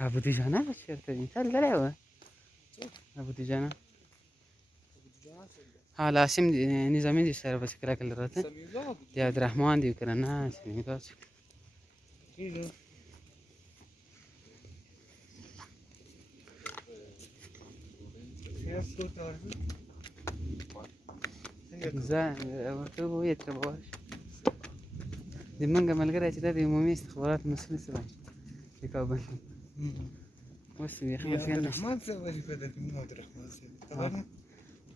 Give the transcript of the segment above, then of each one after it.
ابو جانا چیرته دي تل لري و ابو جانا ها لاسم دي نظامی دي سره بس کله کله راته دي عبدالرحمن دي کنه نه سمیداس زه ورته وې تر باش د منګه ملګری چې د عمومي استخبارات مسؤل سره د Ось він. Рахман це ваш педагог, мод Рахман це. Товарно?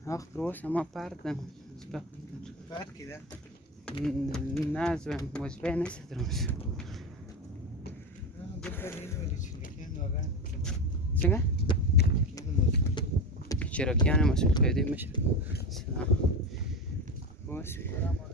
Ах, просто ма парка. Парки, да? Назва, ось венець, друзі. Сега? Черокяни, ма ще педагог, ма ще. Ось він.